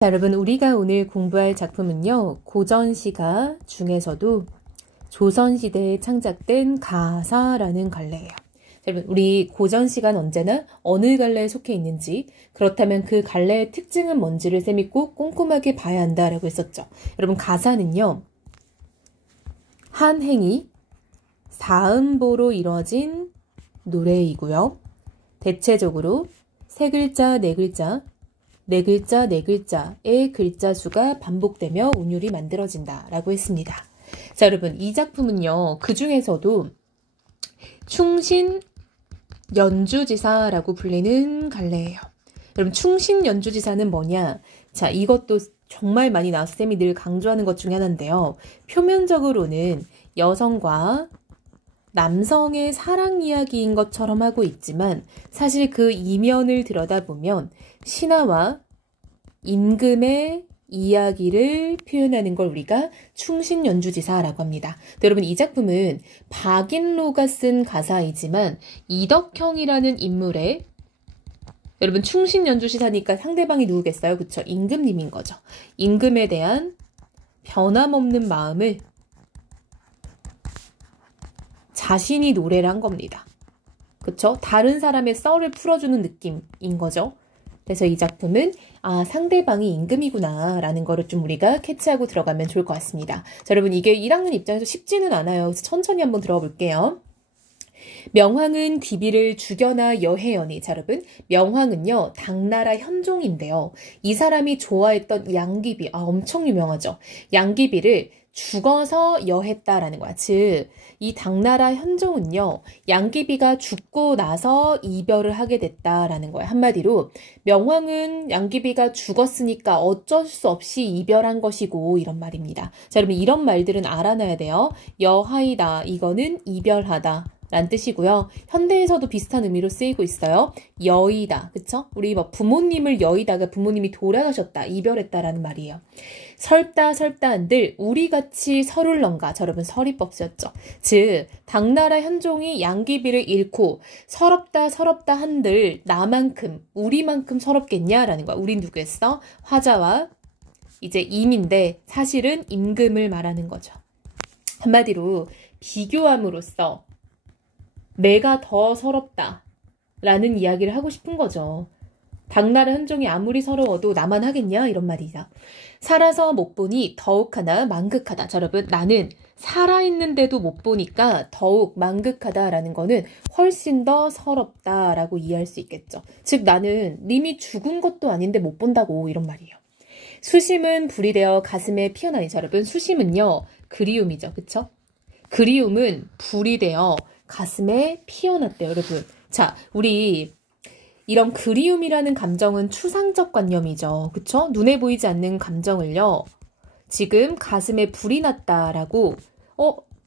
자, 여러분, 우리가 오늘 공부할 작품은요, 고전시가 중에서도 조선시대에 창작된 가사라는 갈래예요. 자, 여러분, 우리 고전시가는 언제나 어느 갈래에 속해 있는지, 그렇다면 그 갈래의 특징은 뭔지를 쌤이 꼭 꼼꼼하게 봐야 한다라고 했었죠. 여러분, 가사는요, 한 행이 사음보로 이루어진 노래이고요. 대체적으로 세 글자, 네 글자, 네 글자, 네 글자의 글자 수가 반복되며 운율이 만들어진다라고 했습니다. 자, 여러분, 이 작품은요, 그 중에서도 충신 연주지사라고 불리는 갈래예요. 여러분, 충신 연주지사는 뭐냐? 자, 이것도 정말 많이 나와서 쌤이 늘 강조하는 것 중에 하나인데요. 표면적으로는 여성과 남성의 사랑 이야기인 것처럼 하고 있지만 사실 그 이면을 들여다보면 신화와 임금의 이야기를 표현하는 걸 우리가 충신연주지사라고 합니다. 여러분, 이 작품은 박인로가 쓴 가사이지만 이덕형이라는 인물의 여러분 충신연주지사니까 상대방이 누구겠어요? 그쵸? 임금님인 거죠. 임금에 대한 변함없는 마음을 자신이 노래를 한 겁니다. 그쵸? 다른 사람의 썰을 풀어주는 느낌인 거죠. 그래서 이 작품은 상대방이 임금이구나 라는 거를 좀 우리가 캐치하고 들어가면 좋을 것 같습니다. 자, 여러분, 이게 1학년 입장에서 쉽지는 않아요. 그래서 천천히 한번 들어가 볼게요. 명황은 귀비를 죽여나 여해연이. 자, 여러분, 명황은요 당나라 현종인데요. 이 사람이 좋아했던 양귀비, 엄청 유명하죠. 양귀비를 죽어서 여했다라는 거야. 즉, 이 당나라 현종은요, 양귀비가 죽고 나서 이별을 하게 됐다라는 거야. 한마디로, 명황은 양귀비가 죽었으니까 어쩔 수 없이 이별한 것이고, 이런 말입니다. 자, 여러분, 이런 말들은 알아놔야 돼요. 여하이다, 이거는 이별하다. 라는 뜻이고요. 현대에서도 비슷한 의미로 쓰이고 있어요. 여이다, 그쵸? 우리 부모님을 여이다가 부모님이 돌아가셨다, 이별했다라는 말이에요. 설다 한들 우리같이 설울런가. 자, 여러분, 설이법 쓰였죠. 즉, 당나라 현종이 양귀비를 잃고 서럽다 한들 나만큼, 우리만큼 서럽겠냐라는 거야. 우린 누구였어? 화자와 이제 임인데 사실은 임금을 말하는 거죠. 한마디로 비교함으로써 내가 더 서럽다 라는 이야기를 하고 싶은 거죠. 당나라 현종이 아무리 서러워도 나만 하겠냐? 이런 말이다. 살아서 못 보니 더욱 하나 만극하다. 자, 여러분, 나는 살아있는데도 못 보니까 더욱 만극하다라는 거는 훨씬 더 서럽다라고 이해할 수 있겠죠. 즉, 나는 님이 죽은 것도 아닌데 못 본다고, 이런 말이에요. 수심은 불이 되어 가슴에 피어나니. 자, 여러분, 수심은요 그리움이죠. 그쵸? 그리움은 불이 되어 가슴에 피어났대요, 여러분. 자, 우리 이런 그리움이라는 감정은 추상적 관념이죠. 그쵸? 눈에 보이지 않는 감정을요, 지금 가슴에 불이 났다라고,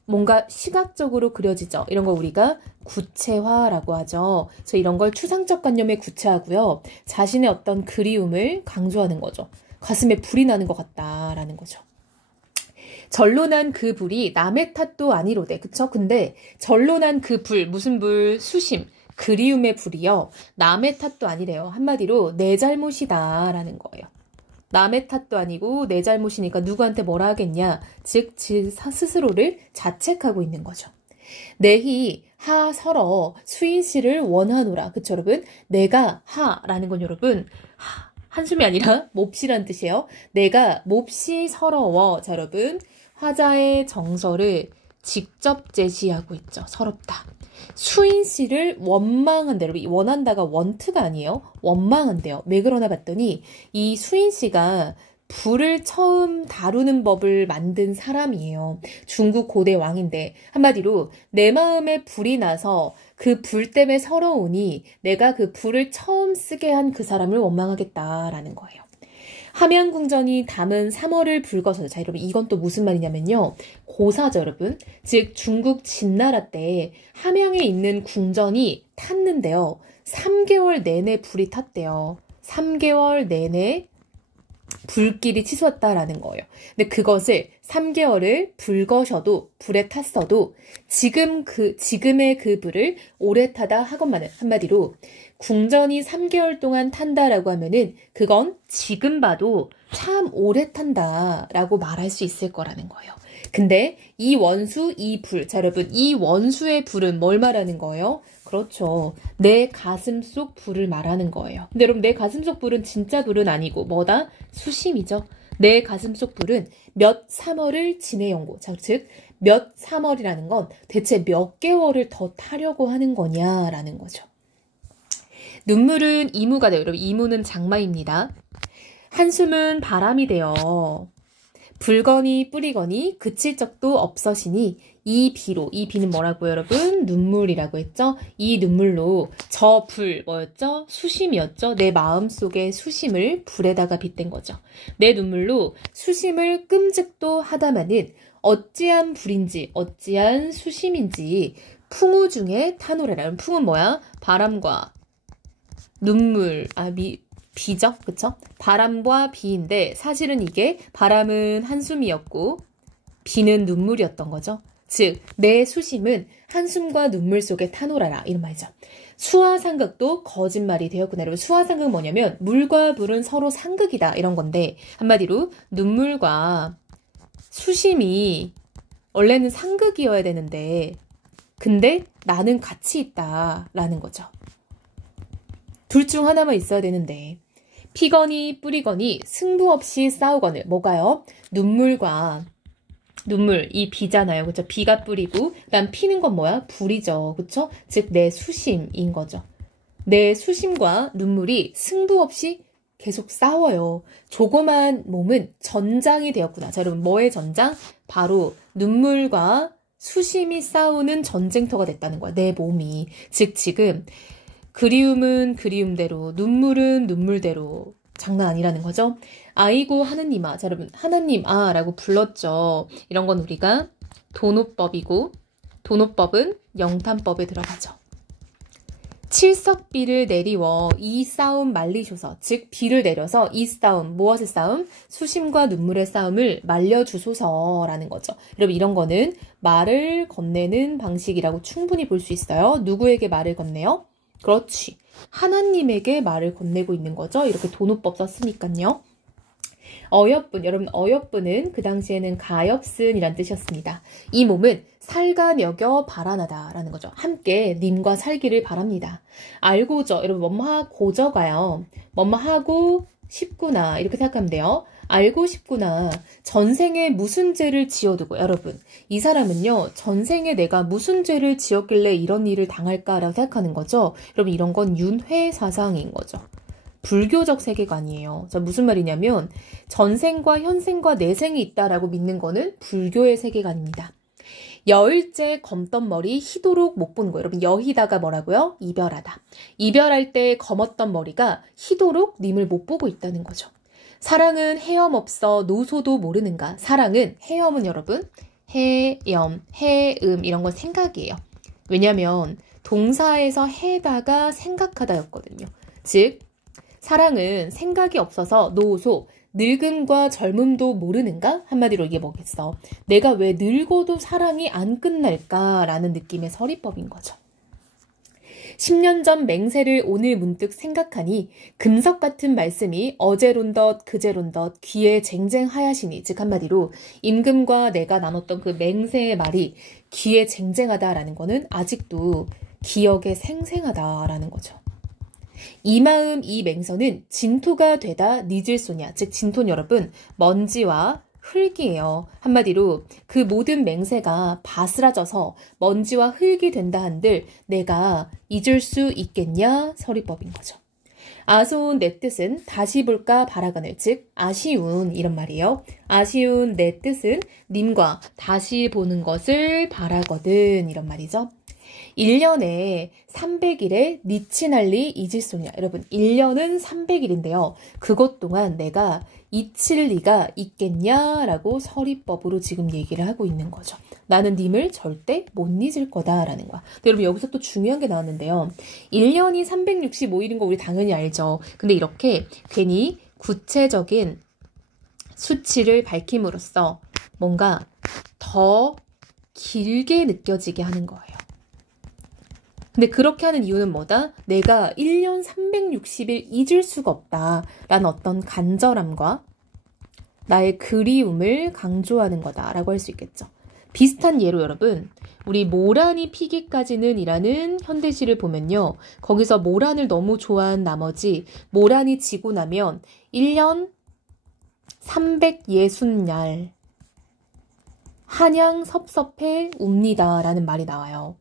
뭔가 시각적으로 그려지죠. 이런 거 우리가 구체화라고 하죠. 그래서 이런 걸 추상적 관념에 구체하고요. 자신의 어떤 그리움을 강조하는 거죠. 가슴에 불이 나는 것 같다라는 거죠. 절로 난 그 불이 남의 탓도 아니로되. 그쵸? 근데 절로 난 그 불, 무슨 불? 수심. 그리움의 불이요. 남의 탓도 아니래요. 한마디로 내 잘못이다 라는 거예요. 남의 탓도 아니고 내 잘못이니까 누구한테 뭐라 하겠냐. 즉 스스로를 자책하고 있는 거죠. 내희 하 서러 수인 씨를 원하노라. 그쵸, 여러분? 내가 하라는 건 여러분 한숨이 아니라 몹시란 뜻이에요. 내가 몹시 서러워. 자, 여러분, 화자의 정서를 직접 제시하고 있죠. 서럽다. 수인 씨를 원망한다. 여러분, 원한다가 원트가 아니에요. 원망한대요. 왜 그러나 봤더니 이 수인 씨가 불을 처음 다루는 법을 만든 사람이에요. 중국 고대 왕인데 한마디로 내 마음에 불이 나서 그 불 때문에 서러우니 내가 그 불을 처음 쓰게 한 그 사람을 원망하겠다라는 거예요. 함양궁전이 담은 3월을 붉어서. 자, 여러분, 이건 또 무슨 말이냐면요, 고사죠, 여러분. 즉 중국 진나라 때 함양에 있는 궁전이 탔는데요, 3개월 내내 불이 탔대요. 3개월 내내 불길이 치솟았다라는 거예요. 근데 그것을 3개월을 불거셔도 불에 탔어도 지금의 그 불을 오래 타다 하건만은 한마디로 궁전이 3개월 동안 탄다라고 하면은 그건 지금 봐도 참 오래 탄다라고 말할 수 있을 거라는 거예요. 근데 이 원수, 이 불, 자 여러분 이 원수의 불은 뭘 말하는 거예요? 그렇죠. 내 가슴 속 불을 말하는 거예요. 근데 여러분 내 가슴 속 불은 진짜 불은 아니고 뭐다? 수심이죠. 내 가슴 속 불은 몇 3월을 지내 연고. 자, 즉 몇 3월이라는 건 대체 몇 개월을 더 타려고 하는 거냐라는 거죠. 눈물은 이무가 돼요. 여러분 이무는 장마입니다. 한숨은 바람이 되어 불거니 뿌리거니 그칠 적도 없어시니 이 비로, 이 비는 뭐라고요 여러분? 눈물이라고 했죠? 이 눈물로 저 불 뭐였죠? 수심이었죠? 내 마음속의 수심을 불에다가 빗댄 거죠. 내 눈물로 수심을 끔찍도 하다마는 어찌한 불인지 어찌한 수심인지 풍우 중에 타노래라. 풍은 뭐야? 바람과 눈물, 비죠? 그쵸? 바람과 비인데 사실은 이게 바람은 한숨이었고 비는 눈물이었던 거죠. 즉, 내 수심은 한숨과 눈물 속에 타놀아라. 이런 말이죠. 수화상극도 거짓말이 되었구나. 여러분, 수화상극은 뭐냐면 물과 불은 서로 상극이다. 이런 건데 한마디로 눈물과 수심이 원래는 상극이어야 되는데 근데 나는 같이 있다라는 거죠. 둘 중 하나만 있어야 되는데 피거니 뿌리거니 승부 없이 싸우거늘. 뭐가요? 눈물과 눈물, 이 비잖아요. 그쵸? 비가 뿌리고 그다음 피는 건 뭐야? 불이죠. 그쵸? 즉 내 수심인 거죠. 내 수심과 눈물이 승부 없이 계속 싸워요. 조그만 몸은 전장이 되었구나. 자, 여러분 뭐의 전장? 바로 눈물과 수심이 싸우는 전쟁터가 됐다는 거야. 내 몸이. 즉 지금 그리움은 그리움대로, 눈물은 눈물대로. 장난 아니라는 거죠. 아이고 하느님아. 자, 여러분 하나님 라고 불렀죠. 이런 건 우리가 도노법이고 도노법은 영탄법에 들어가죠. 칠석비를 내리워 이 싸움 말리소서. 즉 비를 내려서 이 싸움, 무엇의 싸움? 수심과 눈물의 싸움을 말려주소서라는 거죠. 여러분 이런 거는 말을 건네는 방식이라고 충분히 볼 수 있어요. 누구에게 말을 건네요? 그렇지. 하나님에게 말을 건네고 있는 거죠. 이렇게 도노법 썼으니까요. 어여쁜, 여러분 어여쁜은 그 당시에는 가엾은이란 뜻이었습니다. 이 몸은 살가 여겨 바라나다라는 거죠. 함께 님과 살기를 바랍니다. 알고죠. 여러분 뭐뭐 고저가요. 뭐뭐 하고 싶구나 이렇게 생각하면 돼요. 알고 싶구나. 전생에 무슨 죄를 지어두고 여러분 이 사람은요 전생에 내가 무슨 죄를 지었길래 이런 일을 당할까라고 생각하는 거죠. 여러분 이런 건 윤회사상인 거죠. 불교적 세계관이에요. 자, 무슨 말이냐면 전생과 현생과 내생이 있다라고 믿는 거는 불교의 세계관입니다. 여일째 검던 머리 희도록 못 보는 거예요. 여러분 여희다가 뭐라고요? 이별하다. 이별할 때 검었던 머리가 희도록 님을 못 보고 있다는 거죠. 사랑은 헤엄 없어 노소도 모르는가. 사랑은 헤엄은 여러분 헤엄, 헤음 이런 건 생각이에요. 왜냐면 동사에서 해다가 생각하다였거든요. 즉 사랑은 생각이 없어서 노소, 늙음과 젊음도 모르는가? 한마디로 이게 뭐겠어? 내가 왜 늙어도 사랑이 안 끝날까라는 느낌의 서리법인 거죠. 10년 전 맹세를 오늘 문득 생각하니 금석 같은 말씀이 어제론덧 그제론덧 귀에 쟁쟁하야시니. 즉 한마디로 임금과 내가 나눴던 그 맹세의 말이 귀에 쟁쟁하다라는 거는 아직도 기억에 생생하다라는 거죠. 이 마음 이 맹서는 진토가 되다 늦을 소냐. 즉 진토는 여러분 먼지와 흙이에요. 한마디로 그 모든 맹세가 바스라져서 먼지와 흙이 된다 한들 내가 잊을 수 있겠냐 서리법인 거죠. 아소운 내 뜻은 다시 볼까 바라거늘. 즉 아쉬운 이런 말이에요. 아쉬운 내 뜻은 님과 다시 보는 것을 바라거든 이런 말이죠. 1년에 300일에 니치날리 잊을소냐. 여러분 1년은 300일인데요. 그것 동안 내가 잊힐 리가 있겠냐라고 서리법으로 지금 얘기를 하고 있는 거죠. 나는 님을 절대 못 잊을 거다라는 거야. 근데 여러분 여기서 또 중요한 게 나왔는데요. 1년이 365일인 거 우리 당연히 알죠. 근데 이렇게 괜히 구체적인 수치를 밝힘으로써 뭔가 더 길게 느껴지게 하는 거예요. 근데 그렇게 하는 이유는 뭐다? 내가 1년 360일 잊을 수가 없다라는 어떤 간절함과 나의 그리움을 강조하는 거다라고 할 수 있겠죠. 비슷한 예로 여러분, 우리 모란이 피기까지는 이라는 현대시를 보면요. 거기서 모란을 너무 좋아한 나머지 모란이 지고 나면 1년 360날 한양 섭섭해 웁니다 라는 말이 나와요.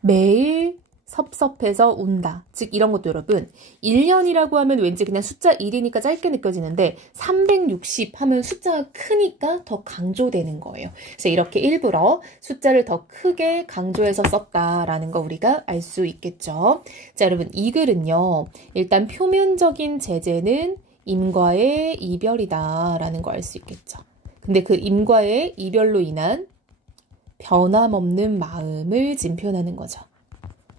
매일 섭섭해서 운다. 즉 이런 것도 여러분 1년이라고 하면 왠지 그냥 숫자 1이니까 짧게 느껴지는데 360 하면 숫자가 크니까 더 강조되는 거예요. 그래서 이렇게 일부러 숫자를 더 크게 강조해서 썼다라는 거 우리가 알 수 있겠죠. 자 여러분 이 글은요. 일단 표면적인 제재는 임과의 이별이다 라는 거 알 수 있겠죠. 근데 그 임과의 이별로 인한 변함없는 마음을 지금 표현하는 거죠.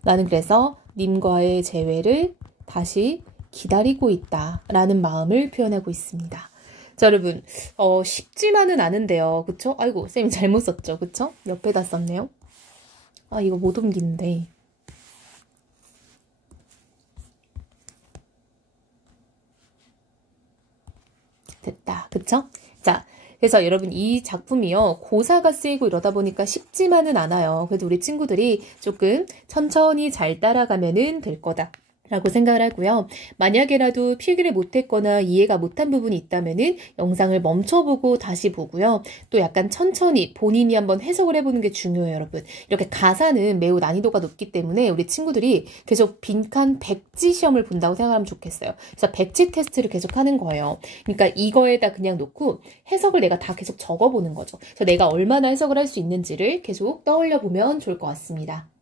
나는 그래서 님과의 재회를 다시 기다리고 있다 라는 마음을 표현하고 있습니다. 자 여러분 쉽지만은 않은데요. 그쵸? 아이고 쌤이 잘못 썼죠. 그쵸? 옆에다 썼네요. 아 이거 못 옮기는데. 됐다. 그쵸? 자 그래서 여러분 이 작품이요. 고사가 쓰이고 이러다 보니까 쉽지만은 않아요. 그래도 우리 친구들이 조금 천천히 잘 따라가면은 될 거다. 라고 생각을 하고요. 만약에라도 필기를 못했거나 이해가 못한 부분이 있다면은 영상을 멈춰보고 다시 보고요. 또 약간 천천히 본인이 한번 해석을 해보는 게 중요해요, 여러분. 이렇게 가사는 매우 난이도가 높기 때문에 우리 친구들이 계속 빈칸 백지 시험을 본다고 생각하면 좋겠어요. 그래서 백지 테스트를 계속 하는 거예요. 그러니까 이거에다 그냥 놓고 해석을 내가 다 계속 적어보는 거죠. 그래서 내가 얼마나 해석을 할 수 있는지를 계속 떠올려 보면 좋을 것 같습니다.